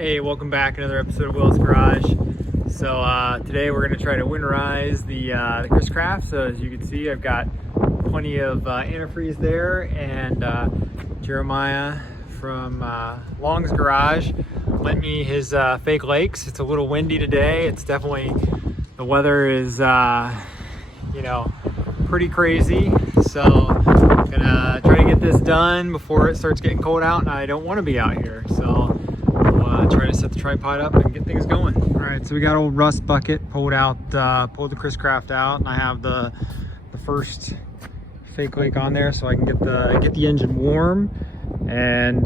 Hey, welcome back. Another episode of Will's Garage. So today we're going to try to winterize the Chris Craft. So as you can see, I've got plenty of antifreeze there, and Jeremiah from Long's Garage lent me his fake lakes. It's a little windy today. It's definitely, the weather is pretty crazy. So I'm gonna try to get this done before it starts getting cold out, and I don't want to be out here. So try to set the tripod up and get things going. All right, so we got old rust bucket pulled the Chris Craft out, and I have the first fake lake on there so I can get the engine warm and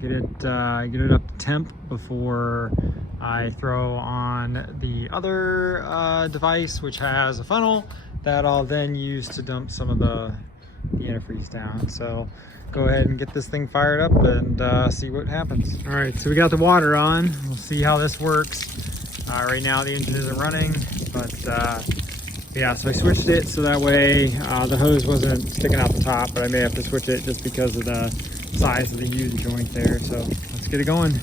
get it up to temp before I throw on the other device, which has a funnel that I'll then use to dump some of the antifreeze down. So go ahead and get this thing fired up and see what happens. All right, so we got the water on. We'll see how this works. Right now the engine isn't running, but yeah, so I switched it so that way the hose wasn't sticking out the top, but I may have to switch it just because of the size of the U joint there. So let's get it going.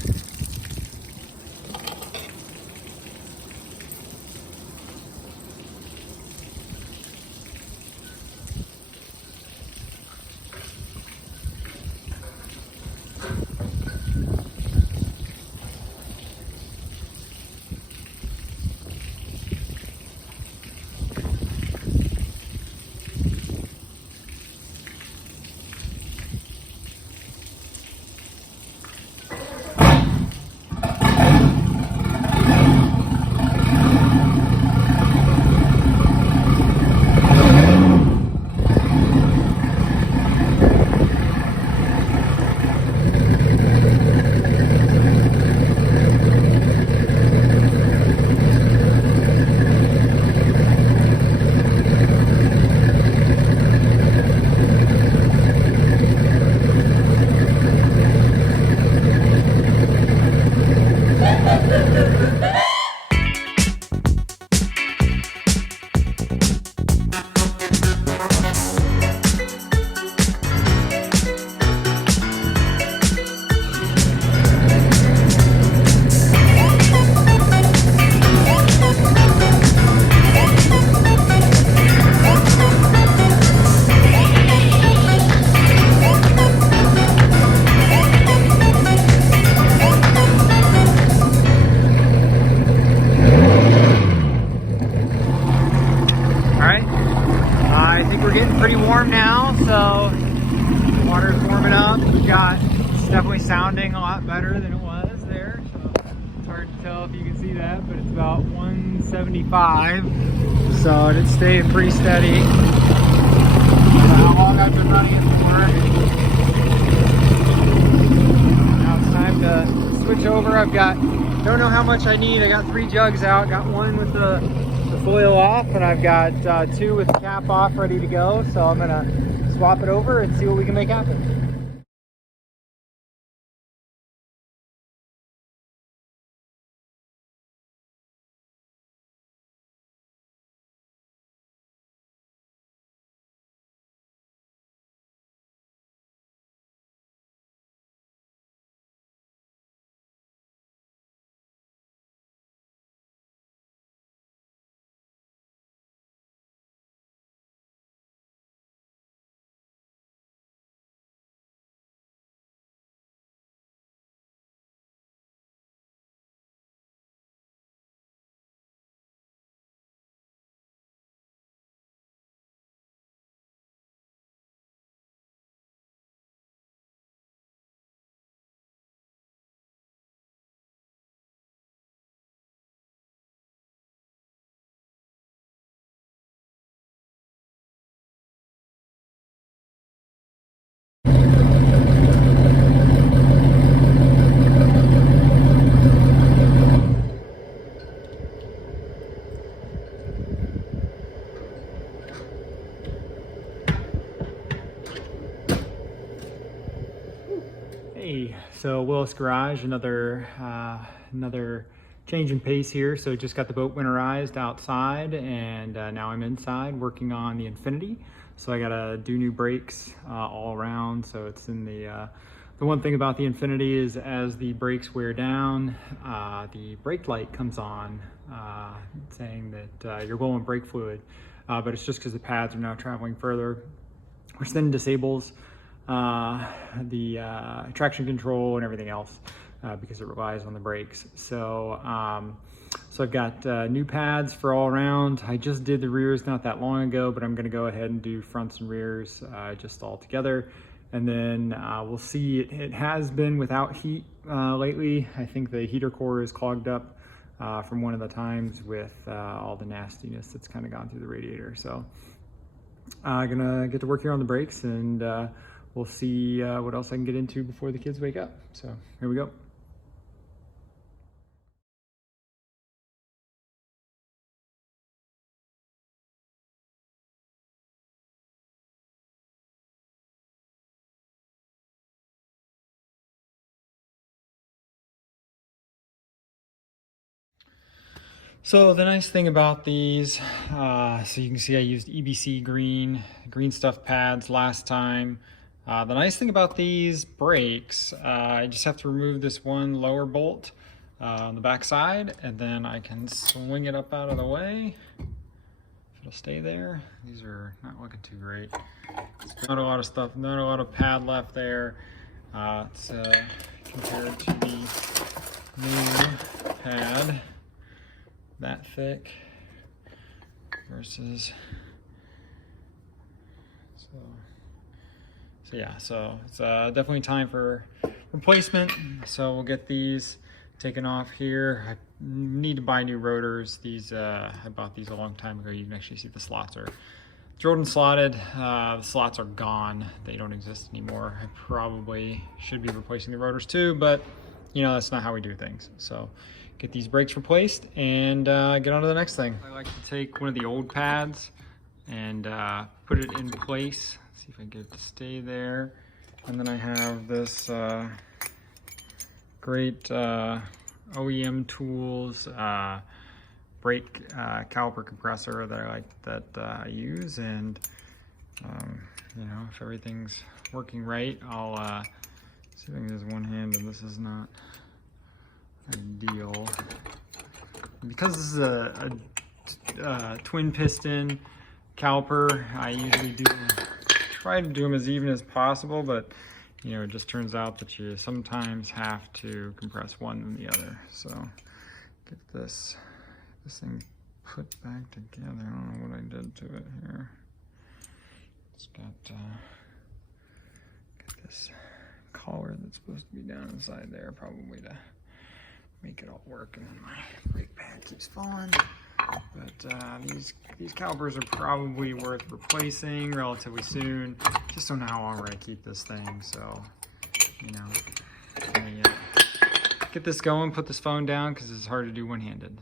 Pretty warm now, so the water's warming up. It's definitely sounding a lot better than it was there, so it's hard to tell if you can see that, but it's about 175, so it's staying pretty steady. How long I've been running it for. Now it's time to switch over. Don't know how much I need. I got 3 jugs out. Got one with the foil off, and I've got 2 with the cap off ready to go, so I'm gonna swap it over and see what we can make happen. Hey, so Will's Garage, another change in pace here. So just got the boat winterized outside, and now I'm inside working on the Infinity. So I gotta do new brakes all around. So it's in the The one thing about the Infinity is as the brakes wear down, the brake light comes on saying that you're low on brake fluid, but it's just because the pads are now traveling further, which then disables the traction control and everything else because it relies on the brakes. So I've got new pads for all around. I just did the rears not that long ago, but I'm going to go ahead and do fronts and rears just all together. And then we'll see. It has been without heat lately. I think the heater core is clogged up from one of the times with all the nastiness that's kind of gone through the radiator. So I'm gonna get to work here on the brakes, and we'll see what else I can get into before the kids wake up. So here we go. So the nice thing about these, so you can see I used EBC green stuff pads last time. The nice thing about these brakes, I just have to remove this one lower bolt on the back side, and then I can swing it up out of the way. If it'll stay there. These are not looking too great. It's not a lot of stuff, not a lot of pad left there. It's compared to the new pad. That thick versus so yeah, so it's definitely time for replacement. So we'll get these taken off here. I need to buy new rotors. These I bought these a long time ago. You can actually see the slots are drilled and slotted. The slots are gone, they don't exist anymore. I probably should be replacing the rotors too, but you know, that's not how we do things. So get these brakes replaced and get on to the next thing. I like to take one of the old pads and put it in place. See if I can get it to stay there. And then I have this great OEM Tools brake caliper compressor that I use. And you know, if everything's working right, I'll see if I can use one hand, and this is not ideal. Because this is a twin piston caliper, I usually try to do them as even as possible, but you know, it just turns out that you sometimes have to compress one than the other. So get this thing put back together. I don't know what I did to it here. It's got this collar that's supposed to be down inside there, probably to make it all work, and then my brake pad keeps falling. But these calipers are probably worth replacing relatively soon. Just don't know how long we're gonna keep this thing, so you know, let me get this going, put this phone down because it's hard to do one-handed.